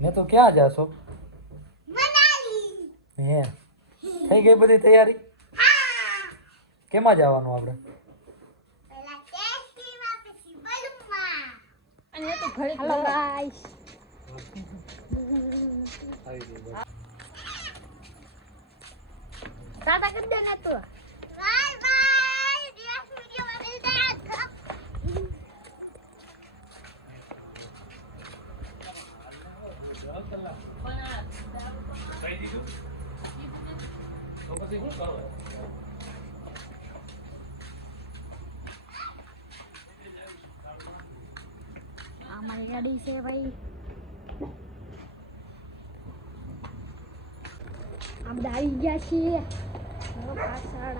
ને તો ક્યાં જાશો? મનાલી. હે થઈ ગઈ બધી તૈયારી? કેમાં જવાનું આપણે? પહેલા ટેસ્ટીમાં પછી બલૂનમાં. અને તો ઘડી હેલો ગાઈસ ટાટા કરી દે ને તો બાય બાય. નેક્સ્ટ વિડિયોમાં મળીએ. અમારી ગાડી છે ભાઈ. આપણે આવી ગયા છીએ પાછળ.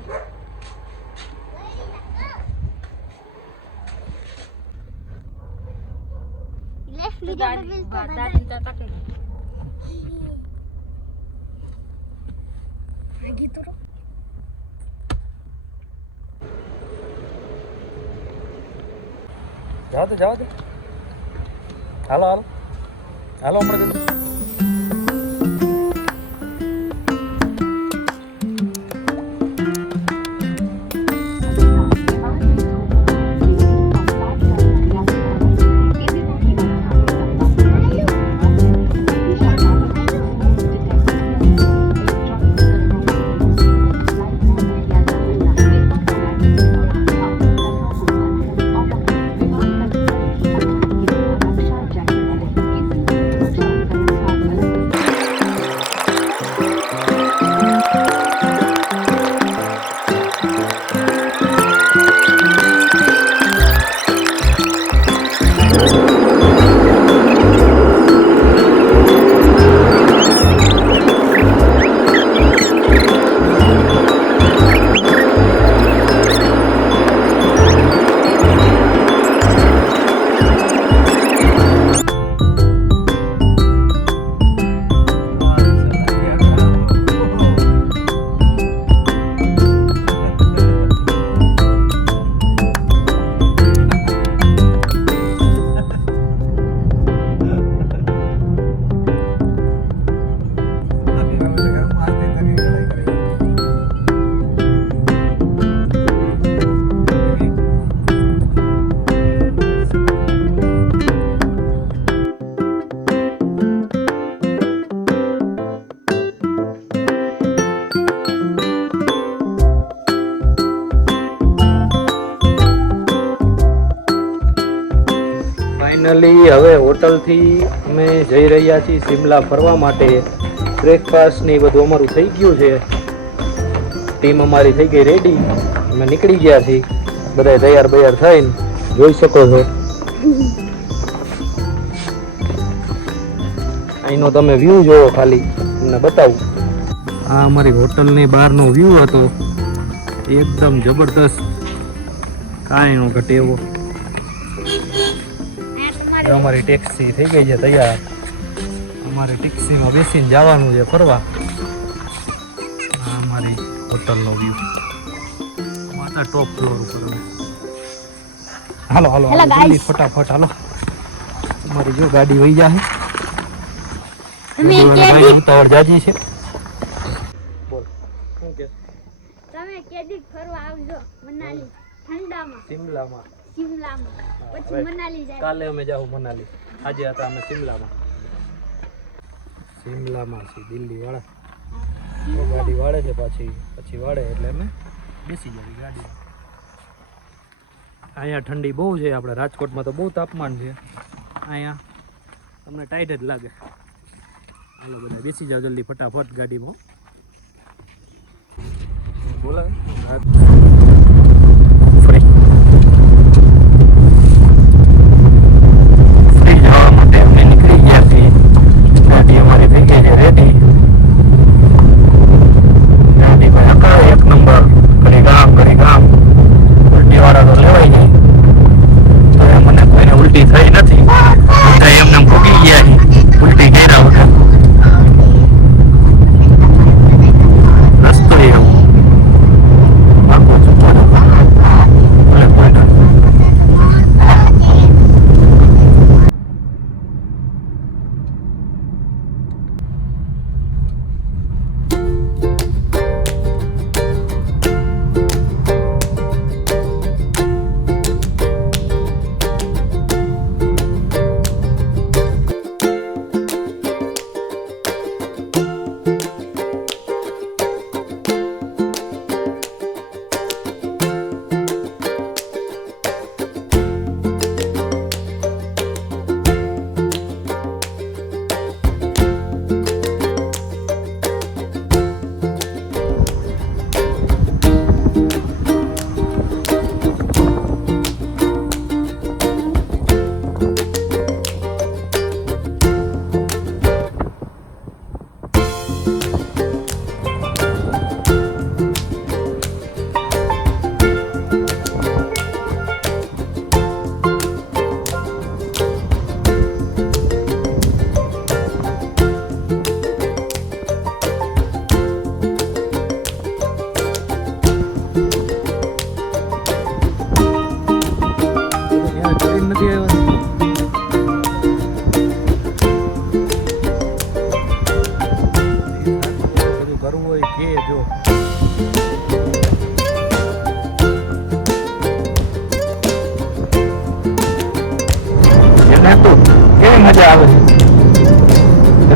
નેક્સ્ટ વિડિયોમાં મળીએ. આગે તો જાઓ દે હાલો હાલો હાલો હમણાં જલ્દી. ફાઇનલી હવે હોટલથી અમે જઈ રહ્યા છીએ શિમલા ફરવા માટે. બ્રેકફાસ્ટ ને એ બધું અમારું થઈ ગયું છે. ટીમ અમારી થઈ ગઈ રેડી. અમે નીકળી ગયા છીએ બધા તૈયાર બૈયાર થઈને. જોઈ શકો છો અહીંનો તમે વ્યૂ જોવો. ખાલી તમને બતાવું. આ અમારી હોટલની બહારનો વ્યૂ હતો. એકદમ જબરદસ્ત, કાંઈ નો ઘટે એવો. અમારી ટેક્સી થઈ ગઈ છે તૈયાર. અમારી ટેક્સીમાં બેસીને જવાનું છે ફરવા. આ અમારી હોટલનો વ્યૂ. માતા ટોપ ફ્લોર ઉપર અમે. હાલો હાલો જલ્દી ફટાફટ હાલો. અમારી જો ગાડી વહી જાય. ઉતાવળ જાજી છે. બોલ શું કે? તમે કેદી ફરવા આવજો મનાલી ઠંડામાં. શિમલામાં પછી મનાલી જાય. કાલે અમે જાઉં મનાલી. આજે હતા અમે શિમલામાં છે દિલ્હી વાળા. ગાડી વાળે છે પછી વાળે એટલે અમે બેસી જઈએ ગાડી. અહીંયા ઠંડી બહુ છે. આપણે રાજકોટમાં તો બહુ તાપમાન છે. અહીંયા તમને ટાઈટ જ લાગે. હાલો બધા બેસી જાઓ જલ્દી ફટાફટ ગાડીમાં. બોલાવે રસ્તો એવું આખો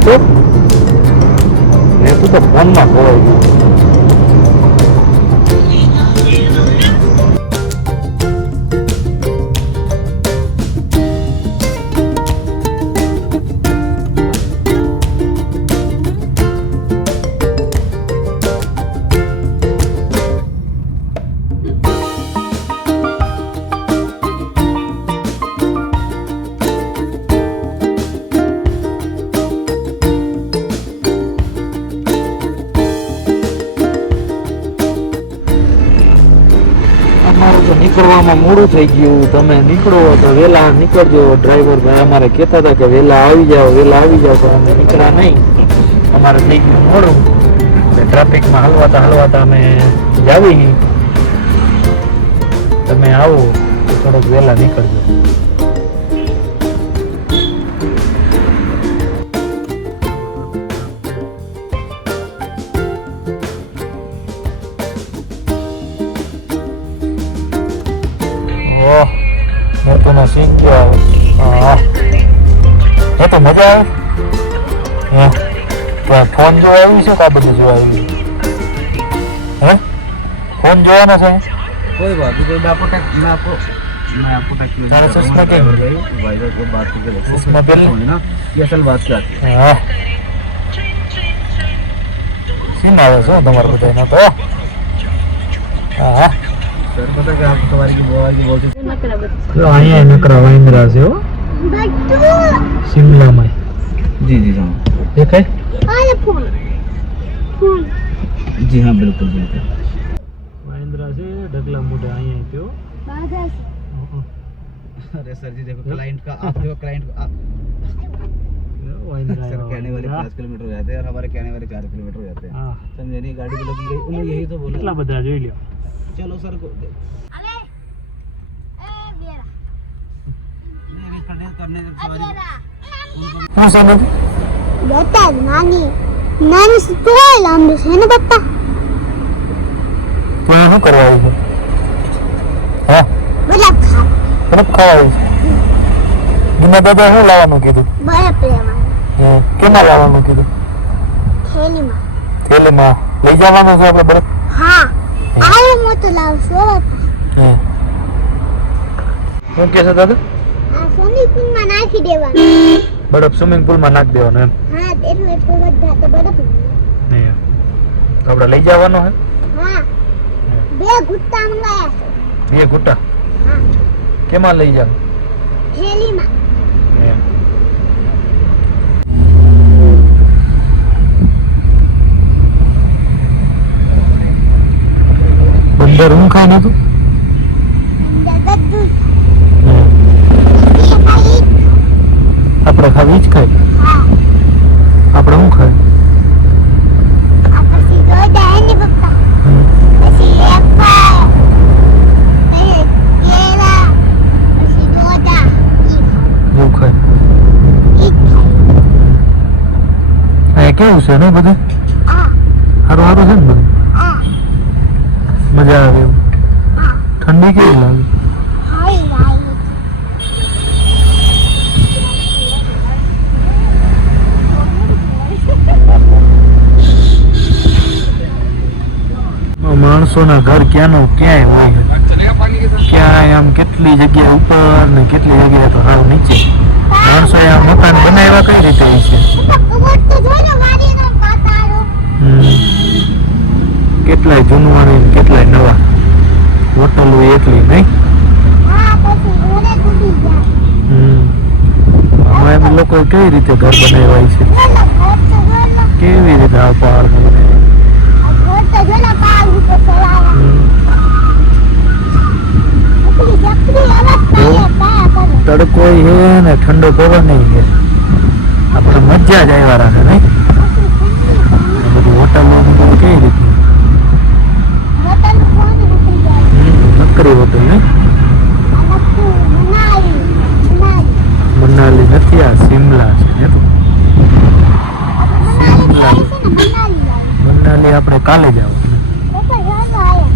તું તો ફોનમાં ખોવાઈ ગયું. અમારું તો નીકળવામાં મોડું થઈ ગયું. તમે નીકળો તો વહેલા નીકળજો. ડ્રાઈવર ભાઈ અમારે કહેતા હતા કે વહેલા આવી જાઓ પણ અમે નીકળ્યા નહીં. અમારે થઈ ગયું મોડું. ટ્રાફિકમાં હલવાતા અમે જાવી. તમે આવો તો થોડોક વહેલા નીકળજો. ઓહ, મોટોનો સીન જો આવે. હા, એ તો મજા આવે. તો ફોન જોવા આવ્યું છે કે આ બધું જોવા આવ્યું? હે, ફોન જોવાનો છે? कोई बात नहीं, मैं आपको अरे चश्मा क्या है? भाई को बात करके देखो चश्मा पहन लो। ना ये असल बात क्या थी। હા, સીન આવે છે તમારે બધાને તો. હા, सर पता क्या आपको तुम्हारी की बोलती નકરા બધું. જો અહીંયા નકરા વાંદરા છે હો બટ્ટુ શિમલામાં. जी जी हाँ દેખાય? આલે ફોન जी हाँ बिल्कुल बिल्कुल। વાંદરા છે ઢગલા મોઢા અહીંયા થયો. બાધા अरे सर जी देखो क्लाइंट का आप देखो क्लाइंट को आप વાંદરા सर कहने वाले આવ્યા. 5 किलोमीटर हो जाते हैं और हमारे कहने वाले 4 किलोमीटर हो जाते हैं। હા, समझे नहीं, गाड़ी को लगी गई उन्होंने यही तो बोला। કેટલા બધા જોઈ લ્યો. चलो सर को અલે એ બેરા नहीं करने जब આ सवारी બેરા શું સામે? બેટા નાની નાની સ્ટોલ લાંબી છે ને બપ્પા તું શું કરવા આવી છે? હા, બરફ ખા બરફ ખાવા આવી છે? બીના દાદા શું લાવવાનું કીધું? બરફ લેવાનું કેમાં લાવવાનું કીધું? થેલીમાં થેલીમાં લઈ જવાનું છે આપણે બરફ? હા આલો મોટો લાવશો બાપા શું કહે છે દાદા? આ સ્વિમિંગ પૂલમાં નાખી દેવાનું બરફ સ્વિમિંગ પુલમાં નાખી દેવાનો એમ? હા એટલું બધા તો બરફ નહીં, તો આપણે લઈ જવાનો હે? હા બે ગુટ્ટા મંગાયા છે બે ગુટ્ટા હા કેમાં લઈ જાવ? થેલીમાં એમ. બંદર હું ખાઈ નતું? અંદર બધું હમ. એ ખાઈ આપણે ખાવી જ ખાય. હા આપણે શું ખાય? આ પછી દોડા હે ને પપ્પા હમ. પછી એપલ પછી કેળા પછી દોડા એવું ખાય. ઈ ખાય અહીંયા કેવું છે ને બધું? આ સારું સારું છે ને બધું? આ મજા આવે એવું? આ ઠંડી કેવી લાગે? હાઈ લાઈ માણસોના ઘર ક્યાંનું ક્યાંય હોય છે. ક્યાંય આમ કેટલી જગ્યાએ ઉપર ને કેટલી જગ્યાએ તો હાવ નીચે. માણસો આ મકાન બનાવ્યા કઈ રીતે છે? કવર તો જોજો વાડીનો કાતારો કેટલાય જૂનવાણી ને કેટલાય નવા હોટલો એટલી નહીં. હા પછી ઓને કૂદી જાય આમાં એમ લોકો કેવી રીતે ઘર બનાવ્યા છે? જોલો ઘર તો જોલો કેવી રીતે આ પહાડ આ ઘર તો જોલો પાગ ઉપર ચલાવા આપણી જકરી અવસ્થા પાયા કરે તડકો છે ને ઠંડો પવન છે. આપણે મજા જ આવ્યા રાખે નહીં? બધું હોટલો બધું કેવી રીતે હોટલ કોણ ઉતરી જાય નકરી હોટલ નહીં? આ લખું મનાલી મનાલી નથી, આ શિમલા છે ને? તો મનાલી જાય છે ને મનાલી જાય મનાલી આપણે કાલે જ આવવાનું. એટલે જોલો આયા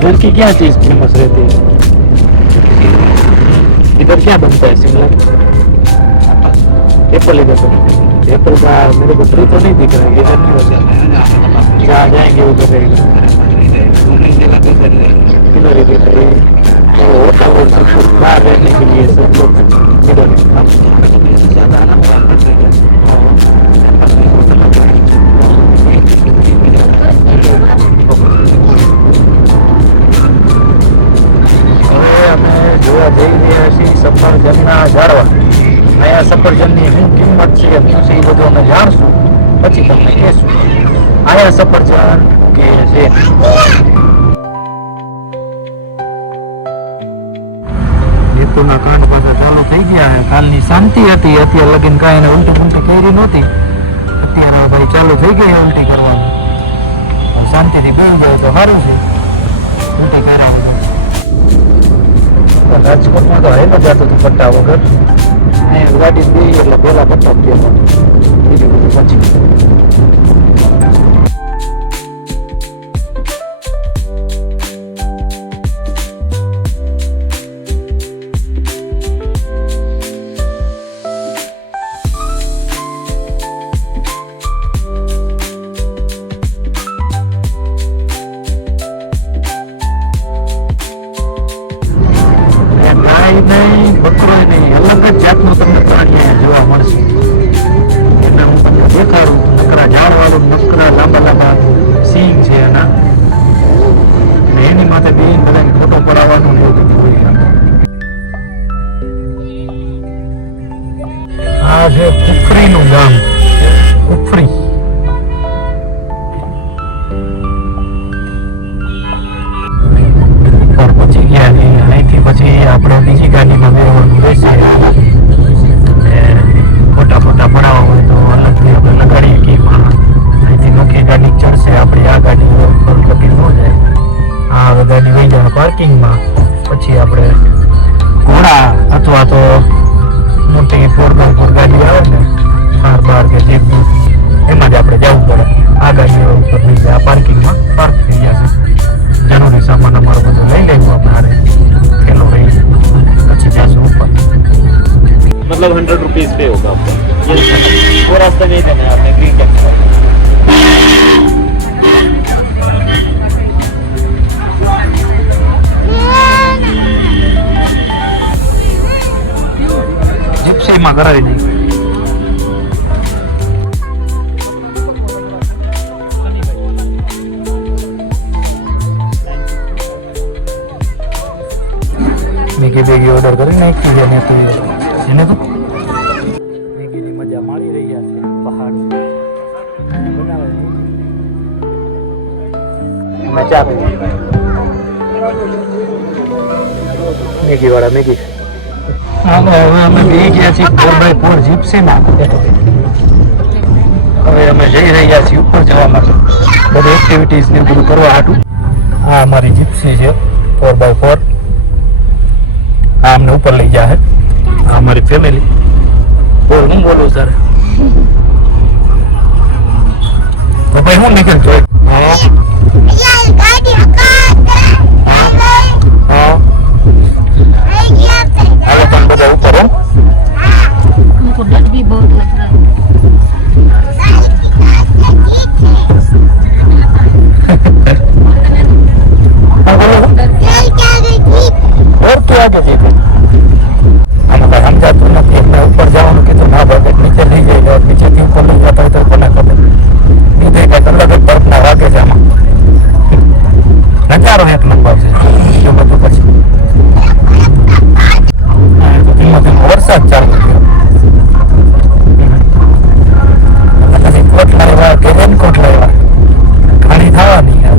घर की क्या चीज फेमस रहती है? इधर क्या बनता है शिमला? एप्पल इधर बनता है। एप्पल का मेरे को ट्री तो नहीं दिख रहा है, इधर नहीं हो जाता है। जहाँ जाएंगे उधर रहेगा। इधर ही दिख रही है। तो होटल और सब कुछ बाहर रहने के लिए सब लोग इधर હવે અમે જોવા જઈ રહ્યા છીએ સફરજનના ઝાડવા. નયા સફરજનની શું કિંમત છે શું છે એ બધું અમે જાણશું, પછી તમને કહેશું. આયા સફરજન કે છે હેતુના કાંડ પાછા ચાલુ થઈ ગયા છે. કાલની શાંતિ હતી, અત્યારે લગીન કાંઈ એને ઉલટી પુલટી કરી નહોતી. અત્યારે ભાઈ ચાલુ થઈ ગઈ ઉલટી કરવાનું. શાંતિથી બેસી જાય તો સારું છે. ઉલટી કર્યા વગર રાજકોટમાં તો હાઈલો જતો હતો પટ્ટા વગર. અહીંયા ગાડી દે એટલે પેલા પટ્ટા જ દેવા, બીજું બધું પછી. નહીં બકરો નહીં, અલગ જ જાતનું તમને પ્રાણી અહીંયા જોવા મળશે. એને હું તમને દેખાડું. નકરા ઝાડવાળું, નકરા લાંબા લાંબા સિંગ છે એના, અને એની માથે બેન બધાને ફોટો પડાવવાનું ને એવું બધું હોય. આ છે કુફરીનું ગામ, કુફરી. પછી ગયા અહીંથી પછી આપણે બીજી ગાડીમાં બેસવાનું રહેશે. ફોટા ફોટા પડાવવા હોય તો અલગથી આપણે લગાડીએ કે અહીંથી નોખી ગાડી ચડશે, આપણી આ ગાડી ઉપર લગી ન જાય. આ હવે ગાડી લઈ જાય પાર્કિંગમાં. પછી આપણે ઘોડા અથવા તો મોટી 4x4 ગાડી આવે ને, કાર બાર કે જીપ, એમાં જ આપણે જવું પડે. આ ગાડી ઉપર લઈ જાય, આ પાર્કિંગમાં પાર્ક થઈ જશે. જરૂરી સામાન અમારો બધો લઈ લેવું આપણે, થેલો લઈ પછી જશું ઉપર. मतलब 100 रुपीज पे होगा आपका वो रास्ता नहीं देना है आपने ग्रीन कैंप જીપ્સીમાં કરાવી દઈએ. મેગી બેગી ઓર્ડર કરી નાખી છે ને તો એને તો મેગીની મજા માણી રહ્યા છે. પહાડ બનાવે ચા મેગી વાળા મેગી. હવે અમે બે ગયા છીએ 4x4 જીપ્સીમાં. હવે અમે જઈ રહ્યા છીએ ઉપર જવા માટે, બધી એક્ટિવિટીઝ ને બધું કરવા હાટું. આ અમારી જીપ્સી છે 4x4. આ અમને ઉપર લઈ જાય. આ અમારી ફેમિલી. બોલ, હું બોલું સર? ભાઈ હું નીકળ જોઈ. હા હવે તમે બધા ઉપર હો. हमको डर भी बहुत लग रहा है. और क्या आगे देखो આમાં કઈ સમજાતું નથી. એમને ઉપર જવાનું કીધું, ના ભાઈ નીચે લઈ જાય. નીચેથી ઉપર લઈ જતા હોય તો કોને ખબર. કીધું કઈક અલગ જ બરફના વાગે છે આમાં. નજારો એક નંબર છે. બીજું બધું પછી ધીમો ધીમો વરસાદ ચાલુ થયો. કોટ લાવ્યા કે રેનકોટ લાવ્યા, ઘણી થવાની યાર.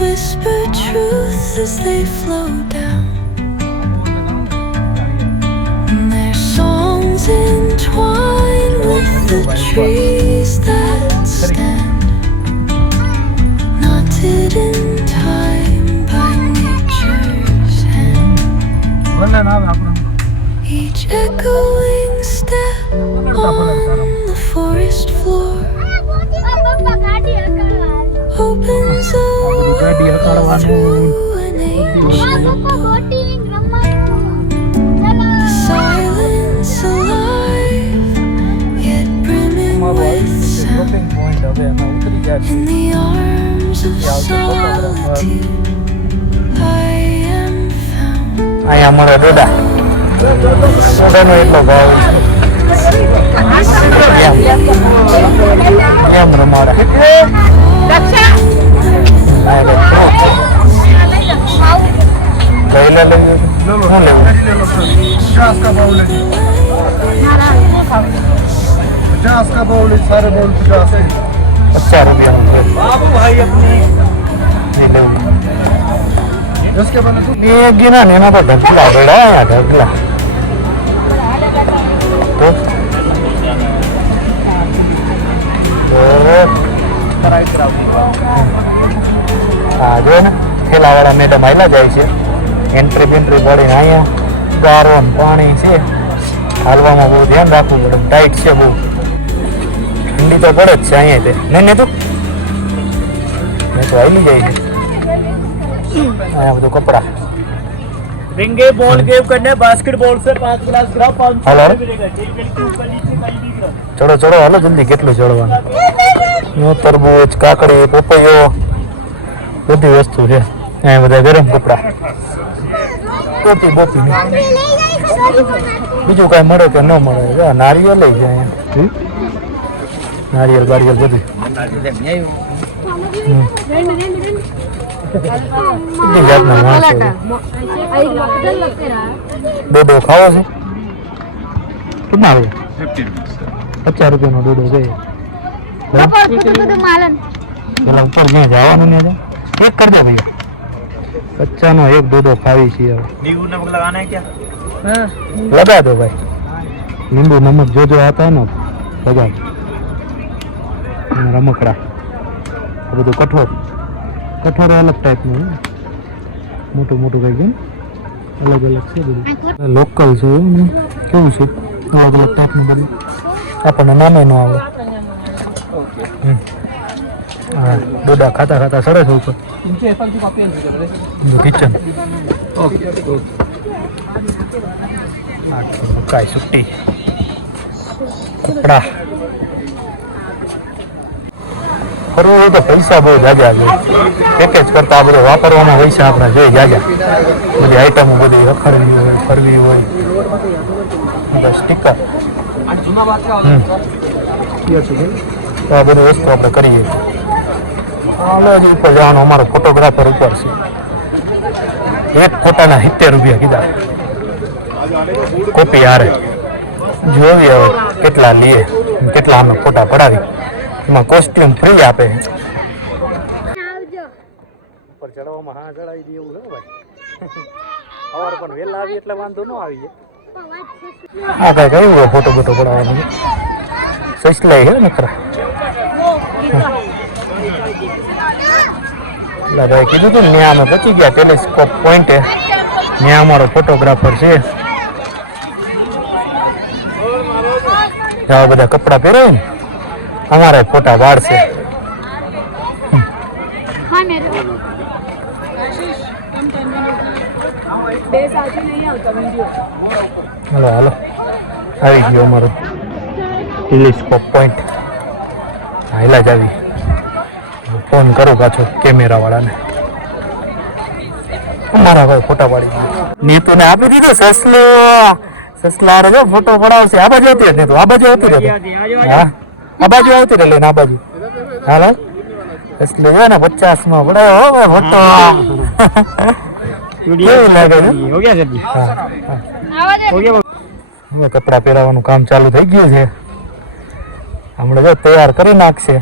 whisper truth as they flow down. And their songs entwine with the trees that stand, knotted in time by nature's hand. Each echoing step on the forest floor opens a world to an age. The silence alive, yet brimming with sound. In the arms of solitude, I am found. અહીંયા અમારા ડોડા ડોડાનો એટલો ભાવ કેમ રમાડા પહેલા લેવું શું લેવું 50 का बाउल है 50 का बाउल है सारे बाउल 50 है 50 રૂપિયાનું છે बाबू भाई अपने એ લેવું उसके बने तो બે ગીના ને એના પર ઢગલા બેડા અહીંયા ઢગલા તો હા જો ને ઠેલાવાળા મેડમ આવેલા જાય છે એન્ટ્રી બેન્ટ્રી પડીને અહીંયા ગારો ને પાણી છે હાલવામાં બહુ ધ્યાન રાખવું પડે ટાઈટ છે બહુ ઠંડી તો પડે જ છે અહીંયા તે નહીં તું મેં તો હાલી જાય છે અહીંયા બધું કપડા रिंगे बॉल गेम करने बास्केटबॉल से 5 ग्लास ग्राम 500 हेलो। मिलेगा ठीक है ऊपर नीचे कहीं नहीं गिरा ચડો ચડો હાલો જલ્દી કેટલું ચડવાનું તરબૂચ કાકડી પપૈયો બધી વસ્તુ છે અહીંયા બધા ગરમ કપડા ટોપી બોપી બીજું કાંઈ મળે કે ન મળે જો નારિયેલ લઈ જાય અહીંયા નારિયેલ બારિયેલ બધું બધી જાતના માણસો છે. ડોડો ખાવો છે કેટલા આવે 50 રૂપિયાનો ડોડો છે પેલા ઉપર જ્યાં જવાનું ને એક કરી દે ભાઈ 50 નો એક ડોડો ખાવી છીએ હવે नींबू नमक लगाना है क्या લગા દો ભાઈ લીંબુ નમક જો હતા ને લગા દો. અને રમકડા આ બધું કઠોળ કઠોળ અલગ ટાઈપનું મોટું મોટું કઈ ગયું અલગ અલગ છે બધું લોકલ છે ને કેવું છે અલગ અલગ ટાઈપનું બધું આપણને નામે ન આવે હા ડોડા ખાતા ખાતા સરસ ઉપર કિચન મકાઈ સુટ્ટી કપડા ફરવું હોય તો પૈસા બહુ જાજા છે પેકેજ કરતા આ બધું વાપરવામાં પૈસા આપણે જોઈએ જાજા બધી આઈટમો બધી રખડવી હોય ફરવી હોય બધા સ્ટીકર તો આ બધી વસ્તુ આપણે કરીએ હાલો હજી ઉપર જવાનું અમારો ફોટોગ્રાફર ઉપર છે એક ફોટાના 70 રૂપિયા કીધા કોપી હારે જોઈએ હવે કેટલા લઈએ કેટલા અમે ફોટા પડાવી એમાં કોસ્ટ્યુમ ફ્રી આપે આવજો ઉપર ચડવામાં હા ચડાવી દઈએ એવું છે ભાઈ સવારે પણ વહેલા આવી એટલે વાંધો ન આવી જાય હા કાંઈ કહ્યું હોય ફોટો બોટો પડાવવાનું સસલાઈ છે ને ખરા એટલે ભાઈ કીધું હતું ને ત્યાં અમે પહોંચી ગયા ટેલિસ્કોપ પોઈન્ટે ત્યાં અમારો ફોટોગ્રાફર છે આવા બધા કપડાં પહેરાય ને અમારે ફોટા પાડશે હા મેરે હાલો હાલો આવી ગયો અમારો ટેલિસ્કોપ પોઈન્ટ હાઈલા જ આવી ફોન કરું પાછો કેમેરા વાળાને મારા ભાઈ ફોટા પાડી દીધો નીતુને આપી દીધો સસલા જો ફોટો પડાવશે આ બાજુ હતી ને આ બાજુ આવતી રહે હા આ બાજુ આવતી રહે લઈને આ બાજુ હાલો એટલે જો ને 50 માં પડાયો હો ફોટો કેવું લાગે છે हो गया जल्दी હા हो गया હવે કપડાં પહેરાવાનું કામ ચાલુ થઈ ગયું છે હમણાં જો તૈયાર કરી નાખશે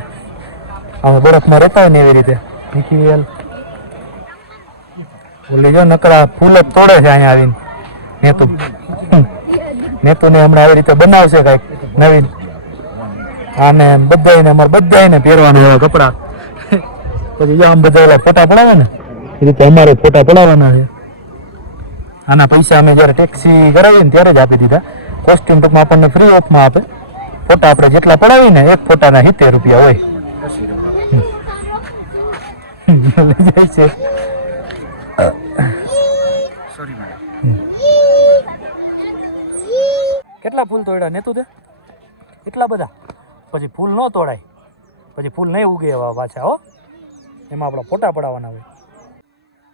અમે બરફમાં રહેતા હોય ને એવી રીતે નિખિલ ઓલી જો નકરા ફૂલ જ તોડે છે અહીંયા આવીને નેતુને હમણાં આવી રીતે બનાવશે કઈક નવીન આને બધાને અમારે બધાને પહેરવાનું એવા કપડા પછી આમ બધા ઓલા ફોટા પડાવે ને એ રીતે અમારે ફોટા પડાવવાના છે આના પૈસા અમે જ્યારે ટેક્સી કરાવીએ ને ત્યારે જ આપી દીધા કોસ્ટ્યુમ ટૂંકમાં આપણને ફ્રી ઓફમાં આપે ફોટા આપણે જેટલા પડાવીને એક ફોટાના 70 રૂપિયા હોય લઈ જાય છે કેટલા ફૂલ તોડ્યા નેતું તે એટલા બધા પછી ફૂલ ન તોડાય પછી ફૂલ નહીં ઉગે એવા પાછા હો એમાં આપણા ફોટા પડાવવાના હોય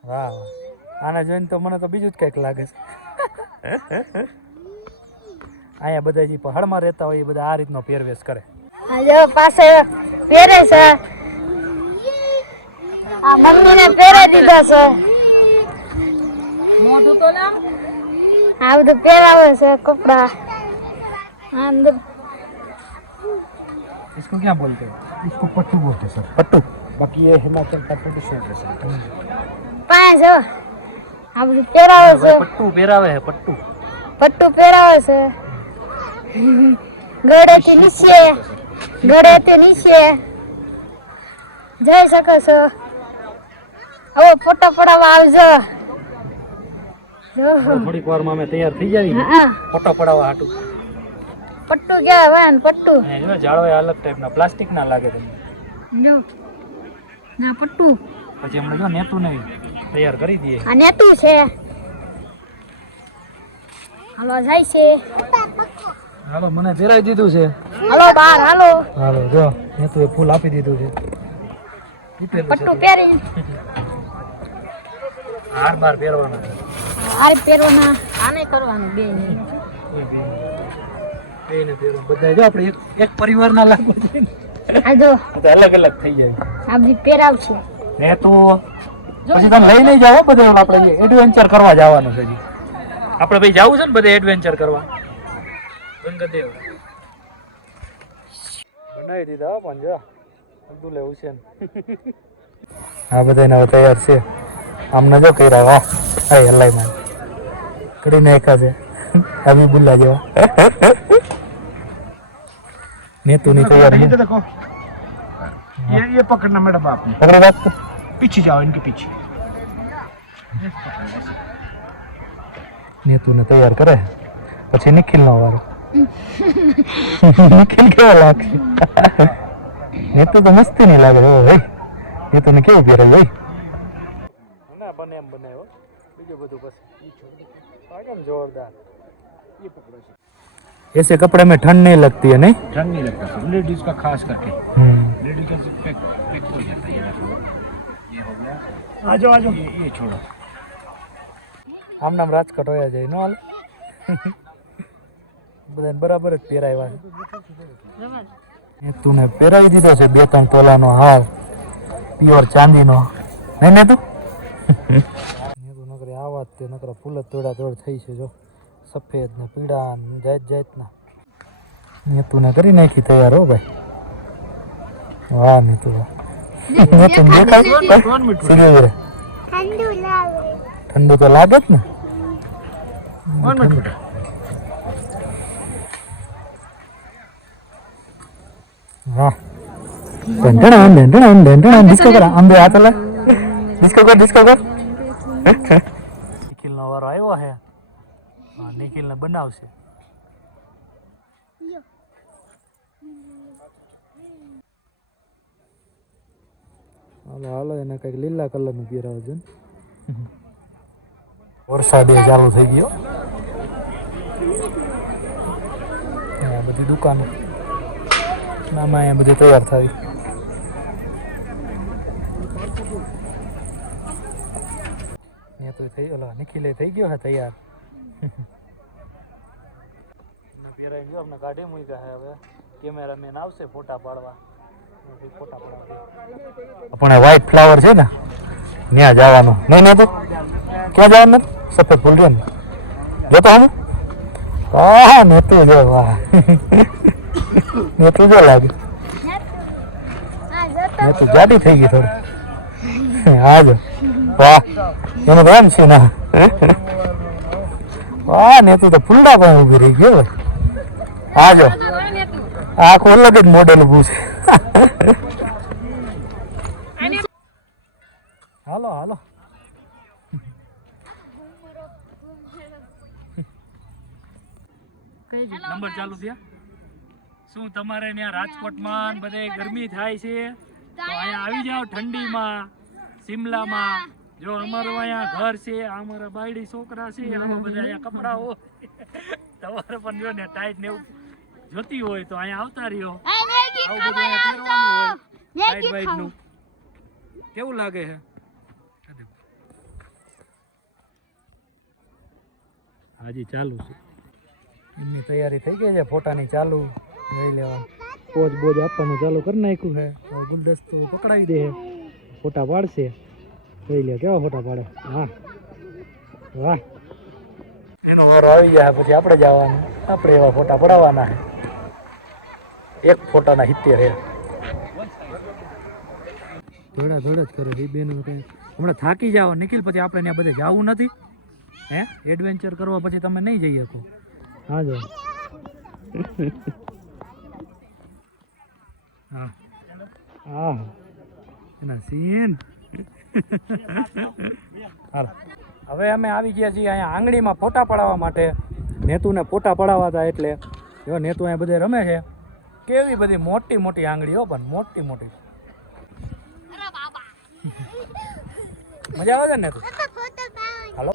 વાહ વાહ આને જોઈને તો મને તો બીજું જ કંઈક લાગે છે અહીંયા બધા જે પહાડમાં રહેતા હોય એ બધા આ રીતનો પહેરવેશ કરે જો પાસે પહેરે છે આ મમ્મીને પહેરે દીધા છે મોઢું તો ના આ બધું પહેરાવે છે કપડા અંદર इसको क्या बोलते हैं इसको पट्टू बोलते हैं सर पट्टू बाकी ये हिमाचल का ट्रेडिशन है सर પાંચ આ બધું પહેરાવે છે पट्टू પહેરાવે है पट्टू પટ્ટુ પહેરાવે છે ગળેથી નીચે જઈ શકો છો હવે ફોટો પડાવવા આવજો થોડીક વારમાં અમે તૈયાર થઈ જાવી હા ફોટો પડાવવા હાટુ પટ્ટુ કહેવાય ને પટ્ટુ જો જાળવા અલગ ટાઈપના પ્લાસ્ટિક ના લાગે તમને જો ના પટ્ટુ પછી હમણાં જો નેતુને તૈયાર કરી દઈએ આ નેતું છે હાલો જાય છે હાલો મને પહેરાવી દીધું છે હાલો બહાર હાલો હાલો જો નેતુએ ફૂલ આપી દીધું છે પટ્ટુ પહેરી હાર બાર પહેરવાના છે હાર પહેરવાના આને કરવાનું બે બેને પહેરો બધા જો આપણે એક પરિવારના લાગુ છે આ જો બધા અલગ અલગ થઈ જાય આ બધી પહેરાવ છે નેતુ પછી તમે લઈ નહીં જાઓ બધે આપણે એડવેન્ચર કરવા જવાનું છે જી આપણે ભાઈ જવું છે ને બધે એડવેન્ચર કરવા ગંગાદેવ બનાવી દીધા પણ જો અબ્દુલ હુસેન આ બધા હવે તૈયાર છે આમને જો કર્યા વાહ હાય હલાઈ માં કરી નાખ્યા છે અભી બુલ્લા જેવા નેતુની તૈયારી ये देखो ये पकड़ना मैडम आपने પકડી રાખ पीछे जाओ इनके पीछे નેતુને તૈયાર કરે પછી નિખિલનો વારો નિખિલ કેવો લાગશે નેતુ તો મસ્તી નહીં લાગે ઓ ભાઈ નેતુને કેવું પહેરાય ભાઈ ના બને એમ બનાવ્યો બીજું બધું પછી આગળ જોરદાર ये पकड़ो ऐसे कपड़े में ठंड नहीं लगती है नहीं ठंड नहीं लगता सर लेडीज का खास करके लेडीज का पैक पैक हो जाता है ये देखो ये हो गया आ जाओ ये छोड़ो આમ નામ રાજકોટ હોયા જાય નો હાલ બધાને બરાબર જ પહેરાવ્યા છે તું ને પહેરાવી દીધો છે 2-3 તોલાનો હાર પ્યોર ચાંદીનો નહીં ને તું નકરે આ વાત તે નકરા ફૂલ જ તોડા તોડ થઈ છે જો સફેદ ને પીળા ને જાતના નેતુ ને કરી નાખી તૈયાર હો ભાઈ વાહ નેતુ નેતુ દેખાય ઠંડુ તો લાગે જ ને હા ડિસ્કો કર આંબે હાથ લે ડિસ્કો કર નિખિલ નો વારો આવ્યો હે હા નિખિલ ને બનાવશે હાલો એને કઈક લીલા કલર નું પહેરાવજો વરસાદ ચાલુ થઈ ગયો આ બધી દુકાનો નામાં અહીંયા બધી તૈયાર થઈ ને તો થઈ ઓલા નિખિલે થઈ ગયો હે તૈયાર પહેરાઈ ગયો આપણે કાઢી મૂક્યા હે હવે કેમેરામેન આવશે ફોટા પાડવા ફોટા પાડવા પણ વ્હાઈટ ફ્લાવર છે ને ત્યાં જવાનું નહીં ને તો ક્યાં જવાનું સફેદ ફૂલ રહ્યો ને જોતો હમ હા નેતું જો વાહ નેતું જો લાગે નેતું જાડી થઈ ગઈ થોડી હા જો વાહ એનું તો એમ છે ને વાહ ને તું તો ફૂલડા પણ ઊભી રહી ગયો હા જો આખું અલગ જ મોડેલ ઊભું છે હાલો હાલો નંબર ચાલુ થયા શું તમારે ત્યાં રાજકોટમાં બધે ગરમી થાય છે તો અહીંયા આવી જાઓ ઠંડીમાં શિમલામાં જો અમારું અહીંયા ઘર છે આ અમારા બાયડી છોકરા છે આમાં બધા અહીંયા કપડા હોય તમારે પણ જો ને ટાઈટ ને એવું જોતી હોય તો અહીંયા આવતા રહ્યો આવું બધું અહીંયા પહેરવાનું હોય ટાઈટ બાઈટ નું કેવું લાગે છે હાજી ચાલુ છે એમની તૈયારી થઈ ગઈ છે ફોટાની ચાલુ જોઈ લેવાનું પોજ બોજ આપવાનું ચાલુ કરી નાખ્યું છે તો ગુલદસ્તો પકડાવી દે ફોટા પાડશે જોઈ લે કેવા ફોટા પાડે હા વાહ એનો વારો આવી જાય પછી આપણે જવાનું આપણે એવા ફોટા પડાવવાના છે એક ફોટાના 70 છે થોડા જ કરે એ બેન હમણાં થાકી જાવ નિખિલ પછી આપણે ત્યાં બધે જવું નથી હે એડવેન્ચર કરવા પછી તમે નહીં જઈ શકો હા જો હા હા એના સીન હાલ હવે અમે આવી ગયા છીએ અહીંયા આંગળીમાં ફોટા પડાવવા માટે નેતુને ફોટા પડાવવા હતા એટલે જો નેતુ અહીંયા બધે રમે છે કેવી બધી મોટી મોટી આંગળીઓ પણ મોટી મોટી મજા આવે છે નેતુ હાલો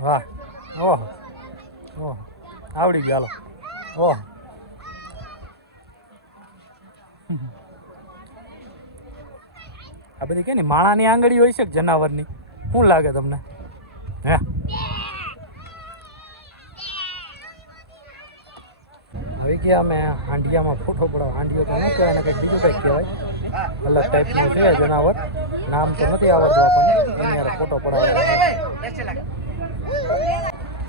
વાહ ઓહ ઓહ આવડી ગયો હાલો ઓહ આ બધી કે ને માણાની આંગળી હોય છે કે જનાવરની શું લાગે તમને હે આવી ગયા અમે હાંડિયામાં ફોટો પડાવ હાંડિયો તો ન કહેવાય ને કંઈક બીજું કંઈક કહેવાય અલગ ટાઈપનું છે જનાવર નામ તો નથી આવડતું આપણને એની યાર ફોટો પડાવવા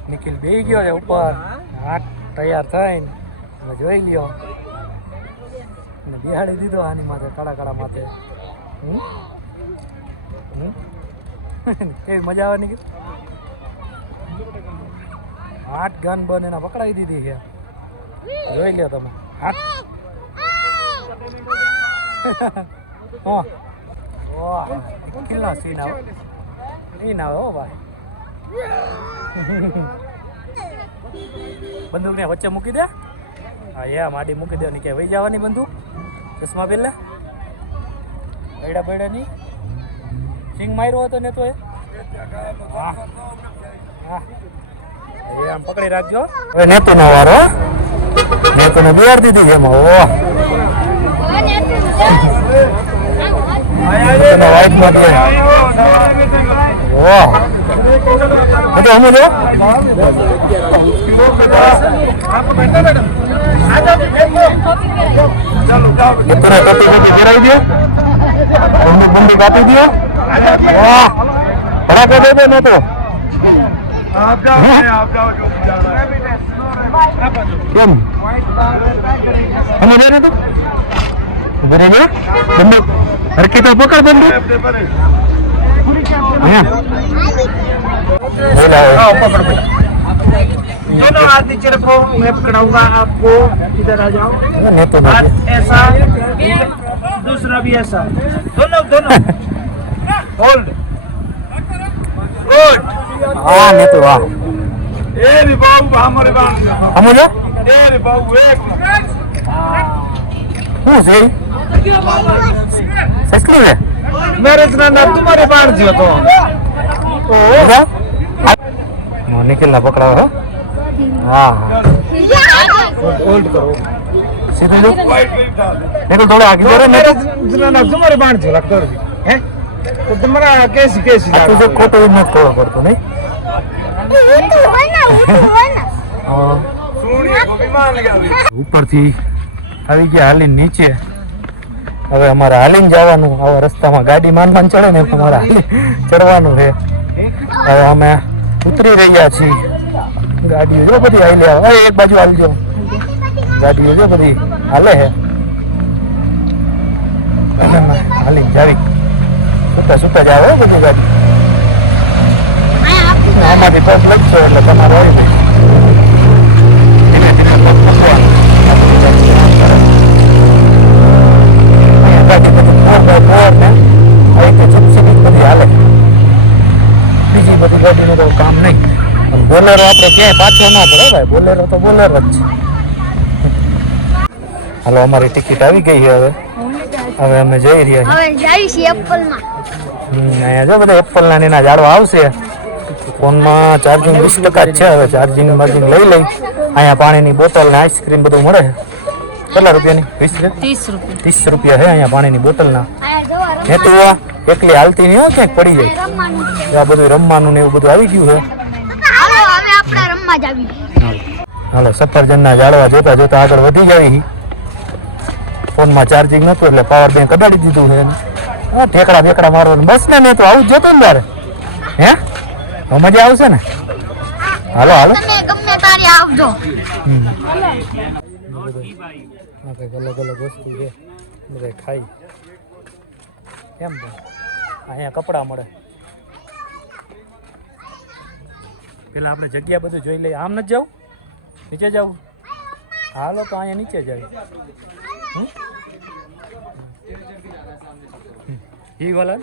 નિખિલ બેસી ગયો છે ઉપર હાથ તૈયાર થઈને તમે જોઈ લ્યો અને બિહાડી દીધો આની માથે કાળા કાળા માથે કેવી મજા આવે નિખિલ 8 ગન બન એના પકડાવી દીધી છે જોઈ લ્યો તમે હાથ ઓહ ઓહ નિખિલના સીન આવે સીન આવે હો ભાઈ બંદૂક ને વચ્ચે મૂકી દે હા યા માડી મૂકી દે ને કે વહી જવાની બંદૂક ચશ્મા પહેર લે પૈડા પૈડા નહીં સિંગ માર્યો હતો ને તો એ હા હા એ આમ પકડી રાખજો હવે નેતુ નો વારો નેતુ ને બિહાર દીધી છે એમાં ઓહ વાઇટ માં દે ઓહ अच्छा हम जो इतना कटी कटी गिराई दियो बंदी बंदी काटी दियो वाह बड़ा कर दे ना तो आप जाओ केम हम दे तो बरे ना बंदी हर के तो पकड़ बंदी दोनों हाथ नीचे रखो मैं पकड़ाऊंगा आपको इधर आ जाओ हाथ ऐसा दूसरा भी ऐसा दोनों दोनों होल्ड गुड हाँ नहीं तो वाह ए रे बाबू हमारे बाबू हम जो ए रे बाबू एक हूँ सही सच क्यों है मेरे ना तुम्हारे बाहर जो तो निखिल ना पकड़ा है हाँ होल्ड करो सीधे लो निखिल थोड़ा आगे बढ़ो मेरे ना तुम्हारे बाहर जो लगता है तो तुम्हारा कैसी कैसी तुझे कोटो मत थोड़ा पड़तो नहीं ઉપરથી આવી ગયા હાલીને નીચે હવે અમારે હાલીને જવાનું આવા રસ્તામાં ગાડી માન ચડે ને અમારે હાલી ચડવાનું છે હવે અમે ઉતરી રહ્યા છીએ ગાડીઓ જો બધી હાલી આવે એક બાજુ હાલજો ગાડીઓ જો બધી હાલે છે હાલી જાવી સુતા જાવ હો બધી ગાડી. આમાંથી પગ લખશો એટલે તમારે હોય નહીં. ધીમે ધીમે પગ મૂકવાનું. અહીંયા ગાડી બધી 4x4 ને આ રીતે સબસિડી બધી હાલે. બીજી બધી ગાડીનું તો કામ નહીં. બોલેરો આપણે ક્યાંય પાછો ના પડે ભાઈ. બોલેરો તો બોલેરો જ છે. હાલો અમારી ટિકિટ આવી ગઈ છે. હવે અમે જઈ રહ્યા છીએ. હવે જાય છે એપલમાં. અહીંયા જો બધા એપલના ને એના ઝાડવા આવશે. ફોનમાં ચાર્જિંગ 20% જ છે. હવે ચાર્જિંગ લઈ લઈ. અહીંયા પાણીની બોટલ ને આઈસ્ક્રીમ બધું મળે છે. કેટલા રૂપિયાની? 30 રૂપિયા છે અહીંયા પાણીની બોટલના. નેતું એકલી હાલતી નહીં હોય ક્યાંક પડી જાય. આ બધું રમવાનું ને એવું બધું આવી ગયું છે. આપણે રમવા જ આવી. હાલો સફરજનના ઝાડવા જોતા જોતા આગળ વધી જાવી. ફોનમાં ચાર્જિંગ નહોતું એટલે પાવર બેંક કઢાડી દીધું છે. હા ઠેકડા મારવાનું બસ ને મેં તો આવું જ જતો ને તારે. હે તો મજા આવશે ને. હાલો તમે ગમે તારે આવજો. કંઈક અલગ વસ્તુ છે બધા ખાઈ. કેમ અહીંયા કપડાં મળે. પેલા આપણે જગ્યા બધું જોઈ લઈએ. આમ નથી જવું? નીચે જવું? હાલો તો અહીંયા નીચે જાય. ઈ વાલા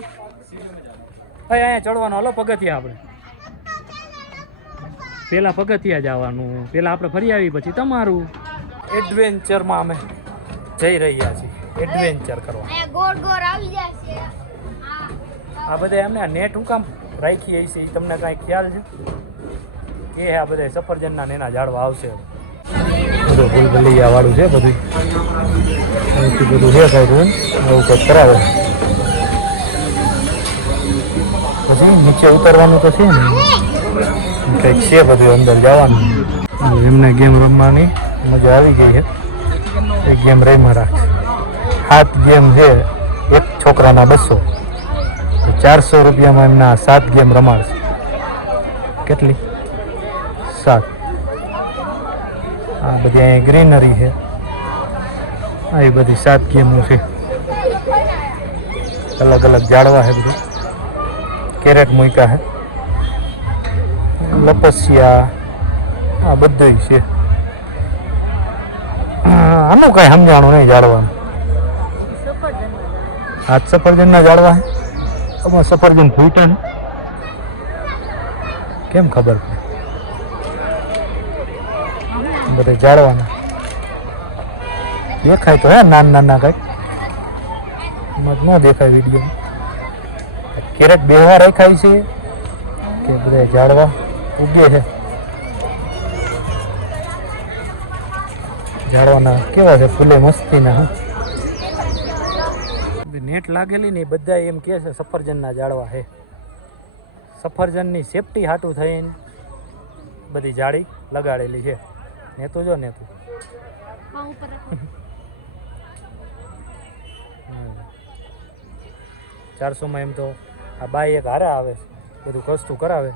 ભાઈ અહીંયા ચડવાનું. હાલો પગથિયા આપણે પેલા પગથિયા જવાનું. પેલા આપણે ફરી આવી પછી તમારું એડવેન્ચરમાં અમે જઈ રહ્યા છીએ. એડવેન્ચર કરવા. ગોળ આવી જાય છે. આ બધા એમને આ નેટ હું કામ રાખી છે તમને કાંઈ ખ્યાલ છે કે આ બધા સફરજનના એના ઝાડવા આવશે. બધું ભૂલભુલૈયા વાળું છે બધું. અહીંથી બધું છે કાંઈ એવું કંઈક કરાવે. પછી નીચે ઉતરવાનું તો છે ને કંઈક છે બધું અંદર જવાનું. એમને ગેમ રમવાની મજા આવી ગઈ છે. એક ગેમ રહીમાં રાખે. 7 ગેમ છે. એક છોકરાના 200. 400 રૂપિયામાં એમના 7 ગેમ રમાડશે. કેટલી? 7. આ બધી અહીંયા ગ્રીનરી છે. આ એ બધી 7 ગેમો છે. અલગ ઝાડવા છે બધું. કેરેટ મૂક્યા છે. લપસિયા આ બધું છે. આનું કઈ સમજાણું નહીં ઝાડવાનું. આ સફરજનના ઝાડવા છે. આમાં સફરજન ફૂટે ને કેમ ખબર પડે? બધે ઝાડવાના દેખાય તો હે નાના કંઈક. એમાં ન દેખાય વિડીયો. કેરેટ બેહવા રાખાય છે કે બધા ઝાડવા ઉગે છે. ઝાડવાના કેવા છે ફૂલે મસ્તીના. નેટ લાગેલી ને બધા એમ કહે છે સફરજનના ઝાડવા છે. સફરજનની સેફટી હાટું થઈને બધી જાળી લગાડેલી છે. નેતું જો નેતું 400માં એમ તો આ બાઈ એક હારા આવે બધું કસ્તું કરાવે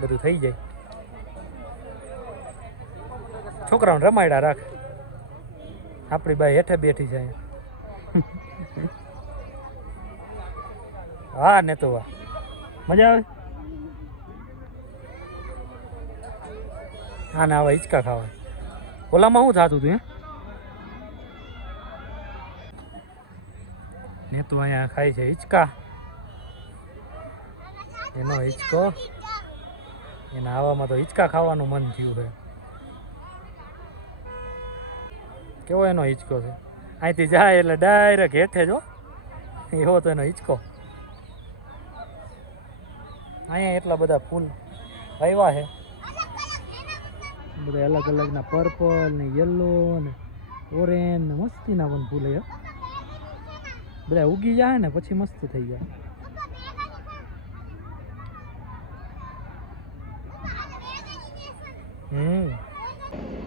બધું થઈ જાય. છોકરાઓને રમાયડા રાખે. આપણી બાઈ હેઠે બેઠી છે અહીંયા. હા ને તો વાહ મજા આવે. હા ને આવા હિંચકા ખાવા. ઓલામાં શું થતું હતું? ને તો અહીંયા ખાય છે હિંચકા. એનો હિંચકો એના આવામાં તો હિંચકા ખાવાનું મન થયું છે. કેવો એનો હિંચકો છે. અહીંથી જાય એટલે ડાયરેક્ટ હેઠે જો એવો તો એનો હિંચકો. અહીંયા એટલા બધા ફૂલ આવ્યા છે. બધા અલગના પર્પલ ને યલો ને ઓરેન્જ ને મસ્તીના પણ ફૂલ છે. બધા ઉગી જાય ને પછી મસ્ત થઈ જાય.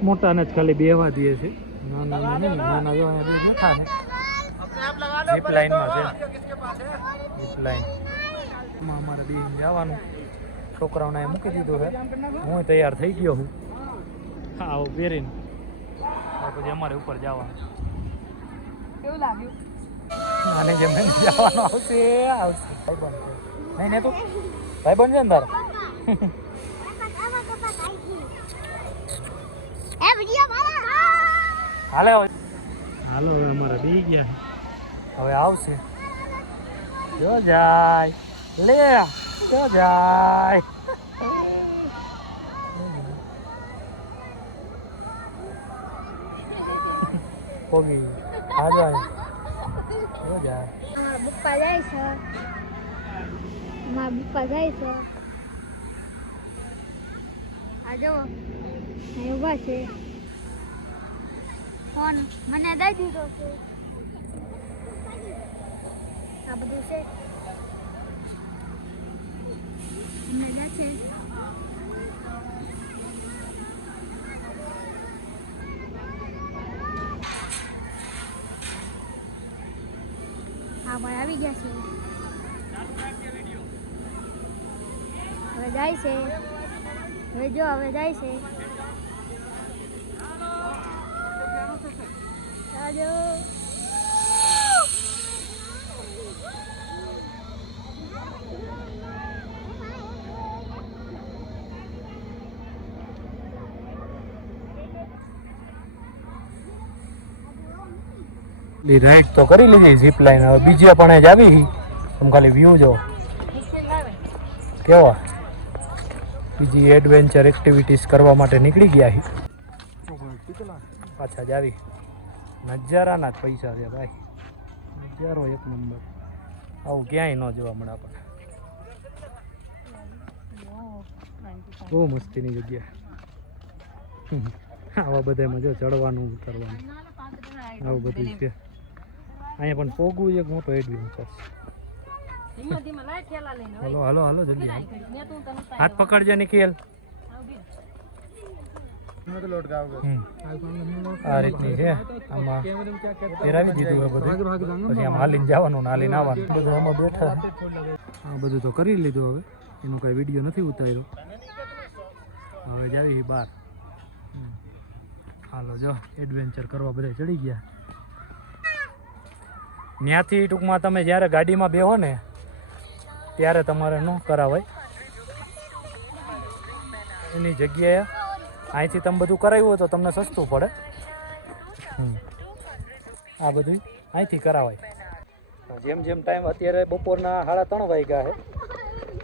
મોટાને જ ખાલી બેહવા દે છે. નાના નહીં. નાના જો અહીંયા બેઠા છે. જીપ લાઈનમાં છે. જીપ લાઈન અમારે બેન જવાનું. છોકરાઓને અહીં મૂકી દીધું છે. હું તૈયાર થઈ ગયો છું. હા આવું પહેરીને પછી અમારે ઉપર જવાનું. કેવું લાગ્યું? આને જેમ જવાનું આવશે ભાઈબંધ છે. નહીં ને તું ભાઈબંધ છે ને તારો એ વિડિયો વાળા હાલે હવે હાલો હવે અમારા બી ગયા હવે આવશે જો જાય લે જો જાય પોગી આ જાય જો જાય મારા પપ્પા જાય છે આ જો અહીં ઊભા છે ફોન મને દઈ દીધો છે આ બધું છે એમને જાય છે હા ભાઈ આવી ગયા છે હવે જાય છે હવે જો હવે જાય છે આજો રાઈડ તો કરી લીધી ઝીપ લાઈન હવે બીજી પણ જ આવી તમે ખાલી વ્યૂ જો કેવા બીજી એડવેન્ચર એક્ટિવિટીઝ કરવા માટે નીકળી ગયા પાછા જ આવી નજારાના જ પૈસા છે ભાઈ નજારો એક નંબર આવું ક્યાંય ન જોવા મળે આપણને બહુ મસ્તીની જગ્યા આવા બધામાં જો ચડવાનું ઉતરવાનું આવું બધું છે અહીંયા પણ પોગવું એક મોટો એડવેન્ચર હાલો હાલો હાલો જલ્દી હાથ પકડજે નિખિલ આ રીતની છે આમાં પહેરાવી દીધું હોય બધું પછી આમ હાલીને જવાનું ને હાલીને આવવાનું બધું આમાં બેઠા આ બધું તો કરી લીધું હવે એનો કાંઈ વિડીયો નથી ઉતાર્યો હવે જાવી બહાર હાલો જો એડવેન્ચર કરવા બધા ચડી ગયા ત્યાંથી ટૂંકમાં તમે જ્યારે ગાડીમાં બેહો ને ત્યારે તમારે ન કરાવાય એની જગ્યાએ અહીંથી તમે બધું કરાવ્યું હોય તો તમને સસ્તું પડે આ બધું અહીંથી કરાવાય જેમ જેમ ટાઈમ અત્યારે બપોરના 3:30 વાગ્યા છે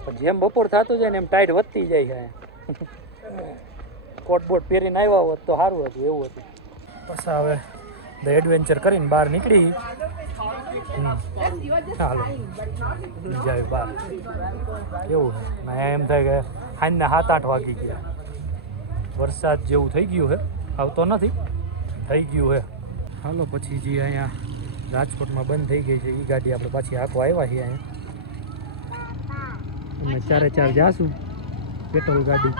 પણ જેમ બપોર થતું જાય ને એમ ટાઈટ વધતી જાય છે કોટ બોટ પહેરીને આવ્યા હોત તો સારું હતું એવું હતું પછી હવે ધ એડવેન્ચર કરીને બહાર નીકળી હાલો જાય બહાર કેવું છે એમ થાય કે સાંજના 7-8 વાગી ગયા વરસાદ જેવું થઈ ગયું છે આવતો નથી થઈ ગયું છે હાલો પછી જે અહીંયા રાજકોટમાં બંધ થઈ ગઈ છે એ ગાડી આપણે પાછી આખો આવ્યા છીએ અહીંયા અમે 4 જાશું પેટ્રોલ ગાડી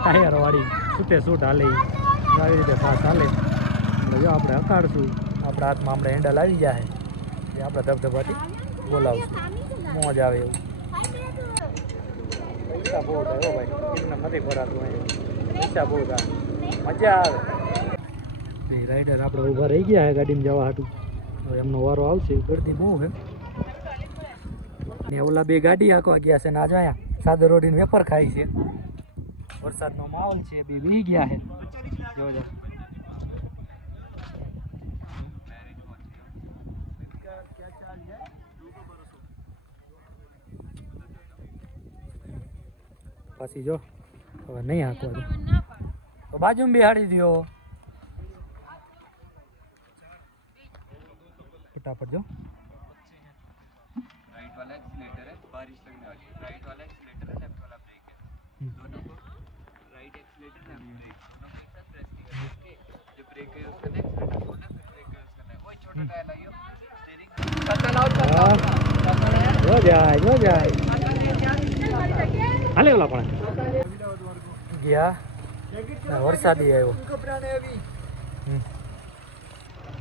ટાયરવાળી છૂટે છૂટ હાલે આવી રીતે ફાસ્ટ હાલે એટલે જો આપણે અકાળશું આપણા હાથમાં આપણે હેન્ડલ આવી જાય એ આપણે ધબધબાથી બોલાવશું મોજ આવે એવું પૈસા બહુ થાય ભાઈ એમને નથી ભરાતું અહીંયા પૈસા બહુ થાય મજા આવે બે રાઈડર આપણે ઊભા રહી ગયા છે ગાડીમાં જવા હાટું તો એમનો વારો આવશે ગળદી બહુ છે ને ઓલા બે ગાડી હાંકવા ગયા છે ને આજે અહીંયા સાદર રોડીને વેફર ખાય છે વરસાદનો માહોલ છે બે બી ગયા છે જોજો પછી જો હવે નહીં હાંકવા દે તો બાજુમાં બેહાડી દો फटाफट जो राइट वाला एक्सीलेटर है बारिश लगने वाली है राइट वाला एक्सीलेटर है लेफ्ट वाला ब्रेक है दोनों को राइट एक्सीलेटर लेफ्ट ब्रेक दोनों को एक साथ प्रेस किया ओके जो ब्रेक है उसका एक्सीलेटर खोलना फिर ब्रेक है उसका वही छोटा टायर लाइयो स्टीयरिंग हो जाए हाले वाला पण गया वरसादी आयो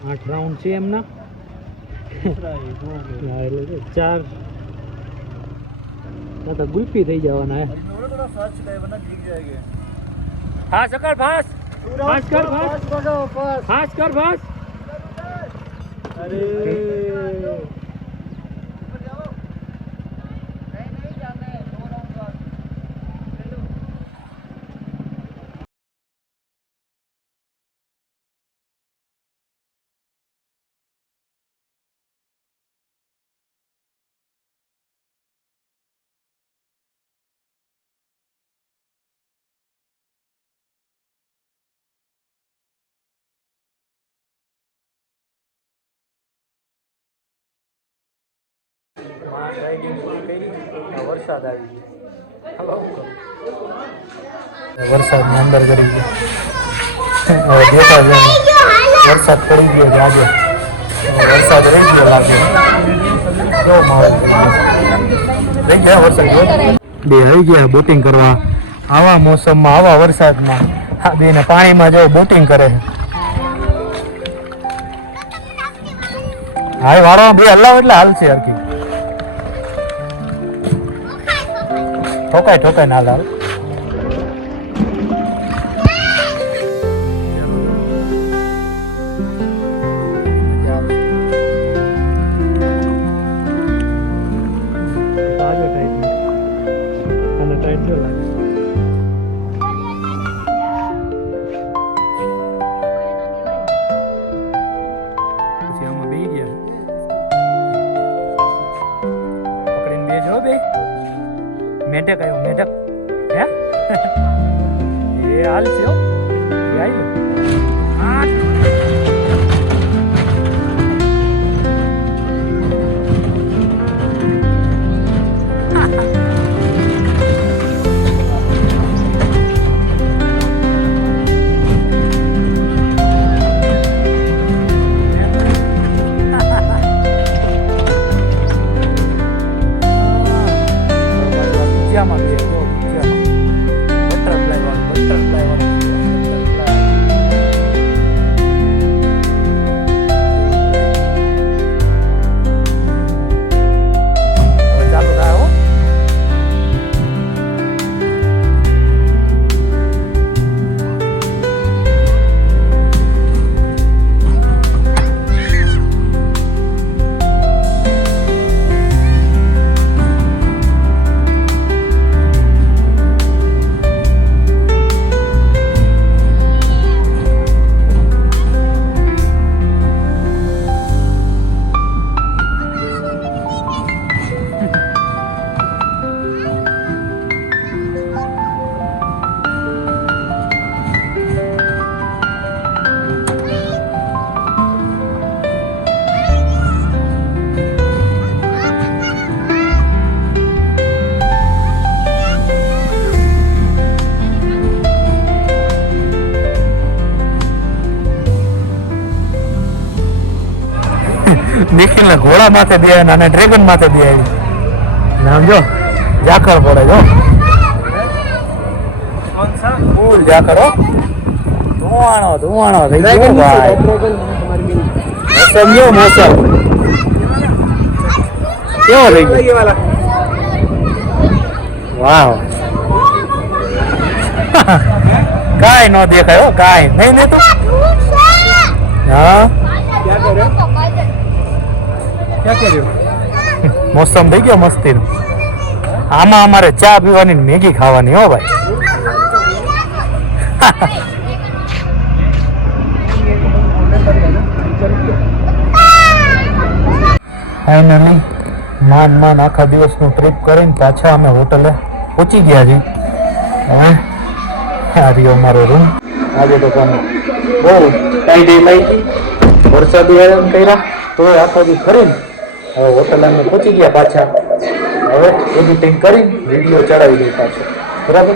8 राउंड છે એમના 4 तो गुल्फी થઈ જવાના હે હા સકર ફાસ કર ફાસ અરે માં રાઈડિંગ કરી વરસાદ આવી ગયો. હવે શું કરું? વરસાદની અંદર કરી ગયો. હવે દેખા જાય વરસાદ પડી ગયો છે આજે. વરસાદ રહી ગયો લાગે. જો માહોલ રહી ગયા વરસાદ બે આવી ગયા બોટિંગ કરવા. આવા મોસમમાં આવા વરસાદમાં આ બેને પાણીમાં જો બોટિંગ કરે છે. હા વાળો બે હલાવ એટલે હાલશે હરકી. ઠોકાય ઠોકાય ના હાલ. મેઢક આવ્યો મેઢક હે એ હાલ છે હો એ આવ્યો નિખિલ ને ઘોડા માથે દે અને ડ્રેગન માથે દે આવી નામ જો ઝાકળ પડે જો ફૂલ ઝાકળ હો ધુવાણો ધુવાણો થઈ ગયો ભાઈ મોસમ જો મોસમ કેવો થઈ ગયો વાહ કાંઈ ન દેખાય હો કાંઈ નહીં ને તું હા મોસમ થઈ ગયો મસ્તીનો. આમાં અમારે ચા પીવાની મેગી ખાવાની હો ભાઈ. ફાઇનલી માન આખા દિવસનું ટ્રીપ કરીને પાછા અમે હોટલે પહોંચી ગયા છીએ. હવે આ રહ્યો અમારો રૂમ. આજે તો પણ બહુ ટાઈડી લાગી વરસાદી હેરાન કર્યા તો આખો દી ફરીને હવે હોટલ અમે પહોંચી ગયા પાછા. હવે એડિટિંગ કરીને વિડીયો ચડાવી દઈએ પાછો બરાબર.